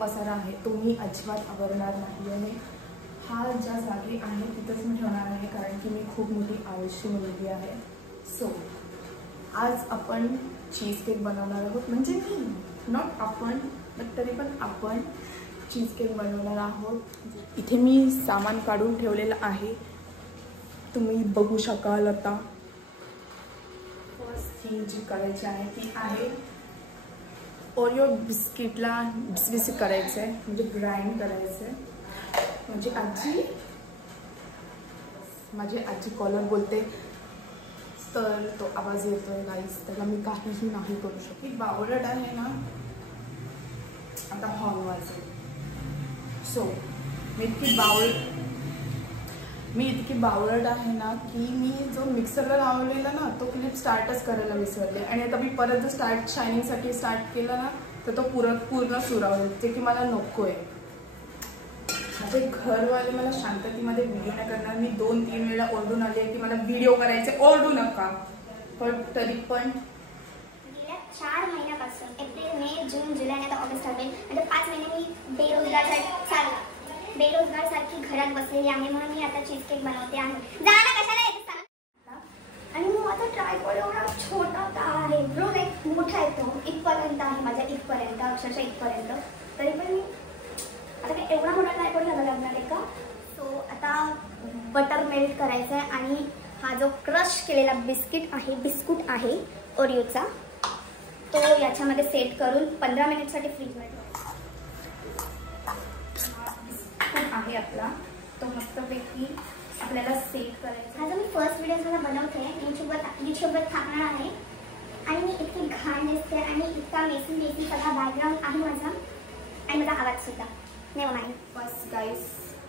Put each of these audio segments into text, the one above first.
पसारा आहे तो मी अजिबात आवरणार नाही आणि हा ज्या जागी आहे तिथंच मी ठेवणार आहे, कारण की मी खूप मोठी आळशी मुलगी आहे. सो आज आपण चीज केक बनवणार आहोत, म्हणजे मी नॉट आपण बट तरी पण आपण चीज केक बनवणार आहोत. इथे मी सामान काढून ठेवलेलं आहे, तुम्ही बघू शकाल. आता फर्स्ट थिंग जी करायची आहे ती आहे ओरिओ बिस्किटला बिस्बिस करायचं आहे, म्हणजे ग्राइंड करायचं आहे. माझी आजी कॉलर बोलते तर तो आवाज येतोय गाईस, त्याला मी काहीही नाही करू शकत. बावळट आहे ना, आता हॉर्न वाजवेल. सो मी इतकी बावळट आहे ना की मी जो मिक्सरला लावलेला ना तो क्लिप स्टार्टच करायला विसरले, आणि आता मी परत जर शायनिंगसाठी स्टार्ट केला ना तर तो पूर्ण सुरावले, जे की मला नको आहे. माझे घरवाले मला शांततेमध्ये व्हिडिओ नाही करणार. मी 2-3 वेळा ओरडून आले की मला व्हिडिओ करायचे, ओरडू नका. पण तरी पण गेल्या 4 महिन्यापासून एप्रिल, मे, जून, जुलै आणि आता ऑगस्ट आले, म्हणजे 5 महिने मी बेरोजगारसारखी घरात बसलेली आहे. म्हणून मी आता चीज केक बनवते आहे. जाना कशाला येते सांगा. आणि मग आता ट्रायपॉड एवढा छोटा आहे ब्रो, एक मोठा येतो इथपर्यंत आहे माझ्या, इथपर्यंत अक्षरशः इथपर्यंत. तरी पण मी आता काय एवढा मोठा ट्रायपॉड घ्यावा लागणार आहे का? सो आता बटर मेल्ट करायचं आहे आणि हा जो क्रश केलेला बिस्कुट आहे ओरिओचा, तो याच्यामध्ये सेट करून 15 मिनिटसाठी फ्रीजमध्ये ठेवायचा. हा बिस्कुट आहे आपला, तो मस्तपैकी आपल्याला सेट करायचा. हा जो मी फर्स्ट व्हिडिओ मला बनवते यूट्यूबवर टाकणार आहे, आणि मी इतकी घाण दिसते आणि इतका मेसी सगळा बॅकग्राऊंड आहे माझा, आणि माझा आवाज सुद्धा. Never mind. बस गाईस,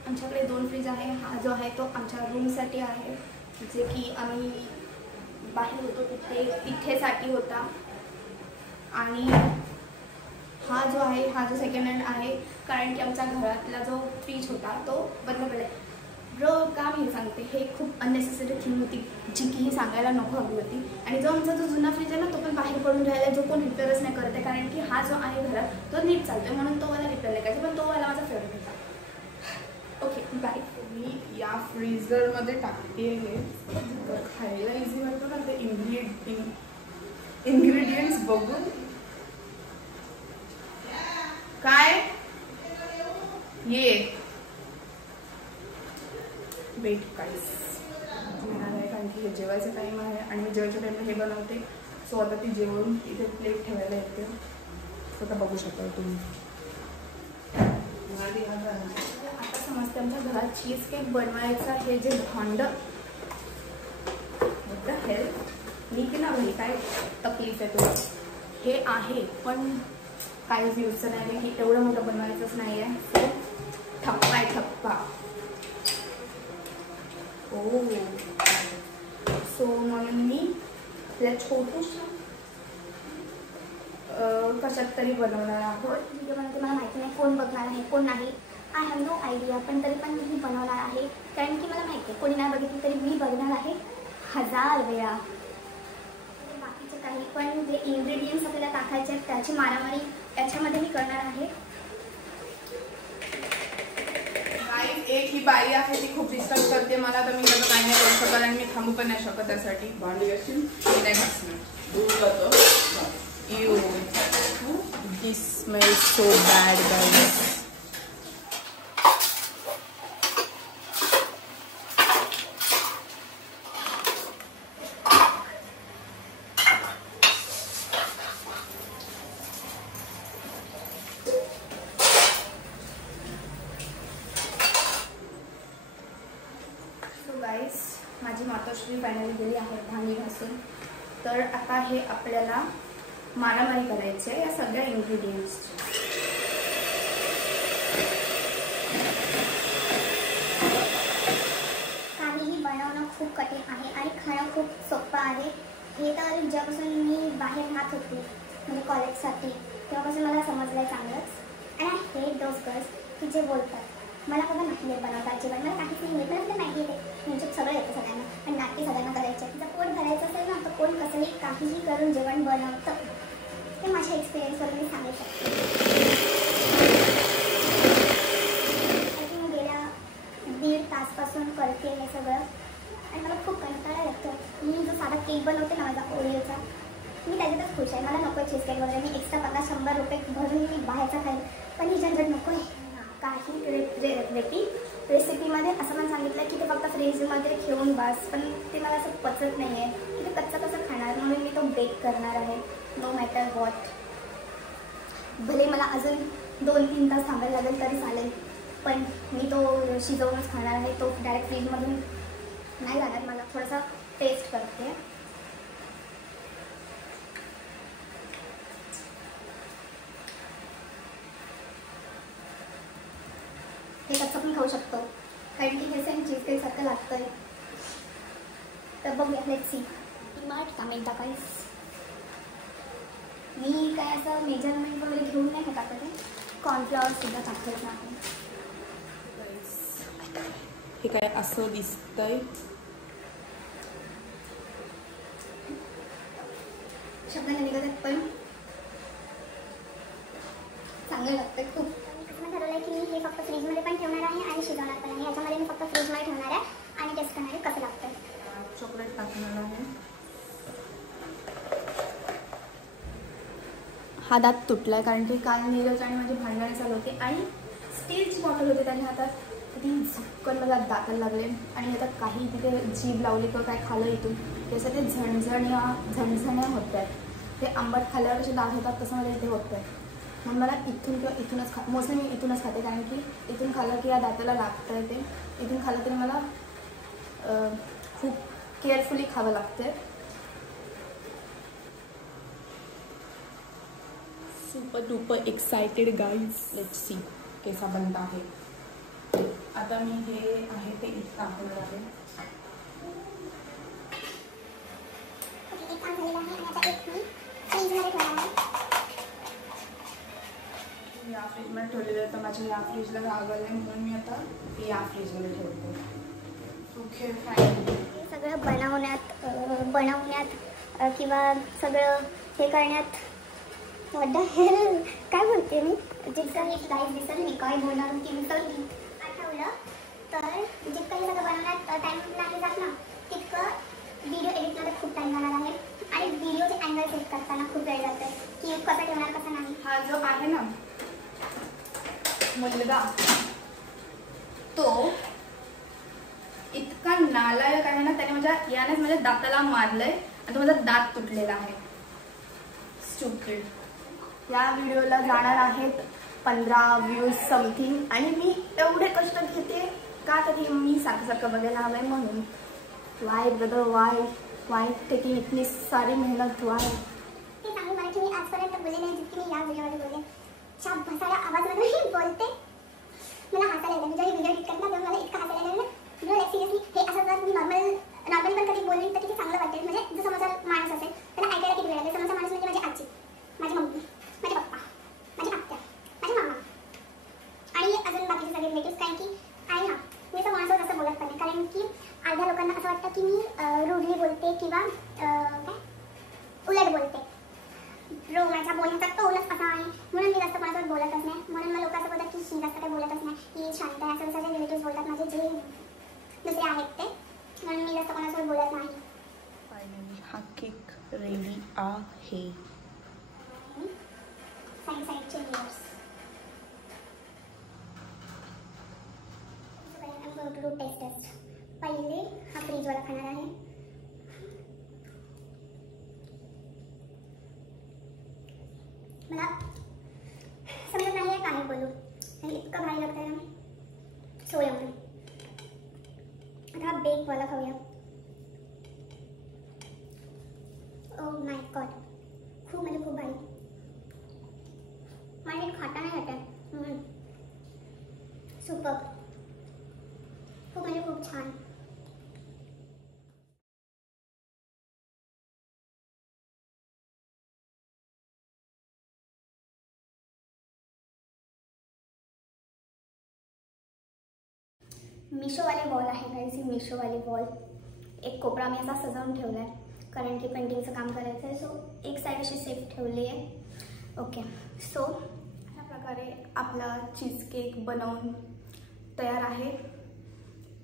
आमच्याकडे 2 फ्रीज आहे. हा जो आहे तो आमच्या रूमसाठी आहे, जे की आम्ही बाहेर होतो तिथेसाठी होता. आणि हा जो आहे हा जो सेकंड हँड आहे, कारण की आमच्या घरातला जो फ्रीज होता तो बंद पडला. ब्रो का मी सांगते, हे खूप अननेसेसरी थिंग होती जी की ही सांगायला नको हवी होती. आणि जो आमचा जो जुना फ्रीज आहे ना तो पण बाहेर पडून राहिला, जो कोण रिपेअरच नाही करत आहे, कारण की हा जो आहे घरात तो नीट चालतो, म्हणून तो मला रिपेअर नाही करायचा, पण तो मला माझा फेवरेट होता. Okay bye. मी या फ्रीझरमध्ये टाकते हे, खायला इझी वाटतो ना ते इन्ग्रेडियंट्स बघून. काय ये वेट गाईस येणार आहे, कारण की हे जेवायचा टाईम आहे आणि मी जेवायच्या टाईमला हे बनवते. सो आता ती जेवण इथे प्लेट ठेवायला येते, स्वतः बघू शकाल तुम्ही. आता समजते आमच्या घरात चीज केक बनवायचा हे जे भांड मी की ना भाई काय तकलीफ आहे तो हे आहे, पण काहीच यूजचं नाही की एवढं मोठं बनवायचंच नाही आहे. सो ठप्पा आहे ठप्पा. सो म्हणून मी आपल्या छोटूशा कशात तरी बनवणार आहोत. व्हिडिओ बनवते, मला माहिती नाही कोण बघणार आहे कोण नाही, आय हॅव नो आयडिया, पण तरी पण मी बनवणार आहे, कारण की मला माहिती आहे कोणी नाही बघितली तरी मी बघणार आहे 1000 वेळा. बाकीचे काही पण जे इन्ग्रेडियंट्स आपल्याला टाकायचे आहेत त्याची मारामारी याच्यामध्ये मी करणार आहे. एक ही बाई आहे ती खूप डिस्टर्ब करते मला, तर मी त्याचं काही नाही करू शकत आणि मी थांबू पण नाही शकत. त्यासाठी भांडी घासून नाही घासणार. You this smells so bad guys. माझी मातोश्री फायनली गेली आहे भांडी घासून. तर आता हे आपल्याला मारामारी करायची आहे या सगळ्या इन्ग्रेडियंट्सची. काहीही बनवणं खूप कठीण आहे आणि खाणं खूप सोपं आहे. हे तर जेव्हापासून मी बाहेर राहत होती म्हणजे कॉलेजसाठी तेव्हापासून मला समजलं आहे चांगलंच. आणि आय हेट दोज गर्ल्स की जे बोलतात मला बाबा नाही बनवतात जेवण, मला काहीच नाही येत, मला मॅगी येते, म्हणजे सगळं येतं सगळ्यांना, पण नाटकी सगळ्यांना करायचे. जर पोट भरायचं असेल ना तर कोण कसंही काहीही करून जेवण बनवतं, ते माझ्या एक्सपिरियन्सवरून मी सांगू शकते. केक बनवते ना माझा ओरिओचा, मी त्याच्यातच खुश आहे. मला नको आहे चीज केक वगैरे, मी एक्स्ट्रा 50-100 रुपये भरून मी बाहेरचा खाईन, पण ही झंझट नको आहे. काही रेसिपीमध्ये असं पण सांगितलं की ते फक्त फ्रीजमध्ये ठेवून बस, पण ते मला असं पचत नाही आहे की ते कच्चं कसं खाणार, म्हणून मी तो बेक करणार आहे नो मॅटर वॉट. भले मला अजून 2-3 तास थांबायला लागेल तरी चालेल, पण मी तो शिजवूनच खाणार आहे. तो डायरेक्ट फ्रीजमधून नाही जाणार. मला थोडासा टेस्ट करते. हे कच्चं पण खाऊ शकतो, कारण की हे सेम चीज केक सारखं लागतंय. तर बघूया, लेट्स सी. डीमार्ट का मिळता काहीच, मी काय असं मेजरमेंट वगैरे घेऊन नाही हे टाकत आहे. कॉर्नफ्लॉवर सुद्धा टाकत नाही. हे काय असं दिसतंय, शब्द नाही निघत, पण चांगलं लागतंय खूप. मी ठरवलंय की मी हे फक्त फ्रीजमध्ये पण ठेवणार आहे आणि शिजवणार पण आहे. याच्यामध्ये मी फक्त फ्रीजमध्ये ठेवणार आहे आणि टेस्ट करणार आहे कसं लागतं. चॉकलेट टाकणार आहे. हा दात तुटलाय कारण की काल नीरज आणि माझी भांडणे चालू होते आणि स्टीलची बॉटल होती त्याने हातात, ती झुक्कन मला दाताला लागले आणि आता काही तिथे जीभ लावली किंवा काय खाल्लं इथून त्याचं ते झणझण्या होत आहेत. ते आंबट खाल्ल्यावर कसे दात होतात तसं मला इथे होत आहे. म्हणून मला इथून किंवा इथूनच मोस्टली मी इथूनच खाते, कारण की इथून खाल्लं की या दाताला लागतं आहे. ते इथून खाल्लं तरी मला खूप केअरफुली खावं लागते. Super duper excited guys, let's see कैसा बनता है. आता मी हे आहे ते इथं टाकणार आहे. या फ्रीजमध्ये ठेवलेलं आहे, तर माझ्या या फ्रीजला लागलं आहे म्हणून मी आता या फ्रीजमध्ये ठेवते. Okay fine. सगळं बनवण्यात किंवा सगळं हे करण्यात काय बोलते मी, जितकं गाईज विसरली काय बोलणार की विसरली आठवलं. तर जितकं हे सगळं बनवण्यात टाईम नाही जात ना, तितकं व्हिडिओ एडिटमध्ये खूप टाईम जाणार आहे आणि व्हिडिओचे अँगल सेट करताना खूप वेळ जातं की कसं ठेवणार कसं नाही. हा जो आहे ना मुलगा, तो इतका नालायक आहे ना, त्याने यानेच माझ्या दाताला मारलंय आणि तो माझा दात तुटलेला आहे. स्टुपिड. या व्हिडिओला जाणार आहेत 15 व्ह्यूज समथिंग आणि मी एवढे कष्ट घेते का, तरी मी सारखं बघायला हवं आहे म्हणून. वाय ब्रदर, वाय टेकिंग इतनी सारी मेहनत, वाय. ते सांगू मराठी मी आजपर्यंत बोलले नाही जितकी मी या व्हिडिओमध्ये बोलले. शाप भसायला आवाजमधूनही बोलते. मला हसायला येतं. मी जेव्हा व्हिडिओ एडिट करते ना तेव्हा मला इतकं हसायला येतं ना. लाईक सिरियसली हे असं जर मी नॉर्मली पण कधी बोलली तर किती चांगलं वाटेल. म्हणजे जो समोरचा माणूस असेल त्याला ऐकायला किती वेळ लागेल. समोरचा माणूस म्हणजे माझी आजी, माझी मम्मी, माझे पप्पा, माझी आत्या, माझे मामा आणि अजून बाकीचे सगळे रिलेटिव्स. कारण की आणि हां, मी असं कोणासोबत असं बोलत पण नाही, कारण की अर्ध्या लोकांना असं वाटतं की मी रूडली बोलते किंवा काय उलट बोलते. माझ्या बोलण्याचा टोनच असा आहे म्हणून मी जास्त कोणासोबत बोलतच नाही. म्हणून मला लोक असं बोलतात की ही जास्त काही बोलतच नाही, ही शांत आहे. असं सगळे रिलेटिव्स बोलतात माझे जे दुसरे आहेत ते, म्हणून मी जास्त कोणासोबत बोलत नाही. फायनली हा केक रेडी आहे. साईडचे लेयर्स. To taste. पहिले हा फ्रीजवाला खाणार आहे. मला समजत नाही आहे काय बोलू, आणि इतकं भारी लागतं ना. सो एवढं आता हा बेकवाला खाऊया. ओ माय गॉड, खूप म्हणजे खूप भारी. मला एक खाता नाही येतं. सुपर, खूप म्हणजे खूप छान. मिशोवाले वॉल आहे गाईज, ही मिशोवाली वॉल. एक कोपरा मी असा सजावून ठेवला आहे कारण की पेंटिंगचं काम करायचं आहे. सो एक साईड अशी सेफ ठेवली आहे. ओके, सो अशा प्रकारे आपला चीज केक बनवून तयार आहे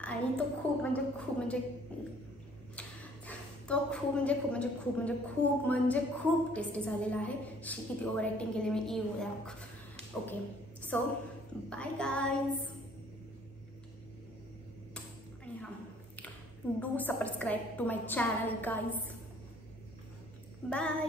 आणि तो खूप खूप टेस्टी झालेला आहे. किती ओव्हर ॲक्टिंग केली मी ओके. So bye guys. आणि हां, do subscribe to my channel guys. Bye.